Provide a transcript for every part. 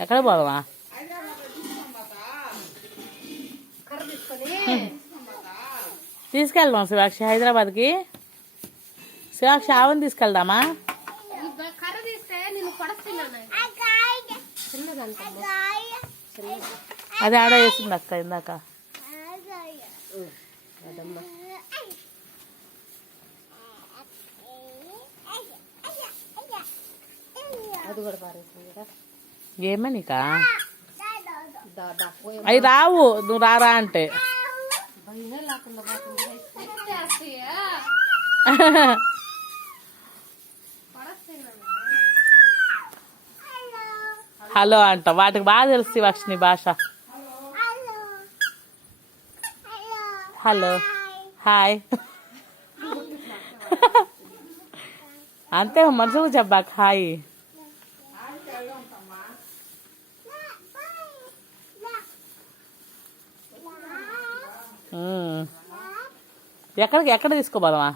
ఎక్కడ పోదామా? తీసుకెళ్దాం శివాక్షి హైదరాబాద్కి. శివాక్షి ఆవని తీసుకెళ్దామా? అది ఆడ వేసింది అక్క ఇందాక. ఏమనికా అవి రావు, నువ్వు రారా అంటే. హలో అంట, వాటికి బాగా తెలుసు లక్ష్మి భాష. హలో, హాయ్ అంతే, మనుషులకు చెప్పాక హాయ్. ఎక్కడ తీసుకోపోదామా?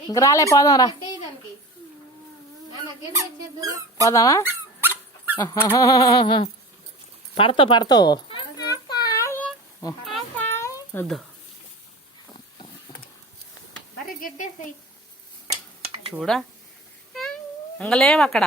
ఇంక రాలే, పోదాం రా, పోదామా? పడతావు వద్దు, చూడా ఇంక లేవు అక్కడ.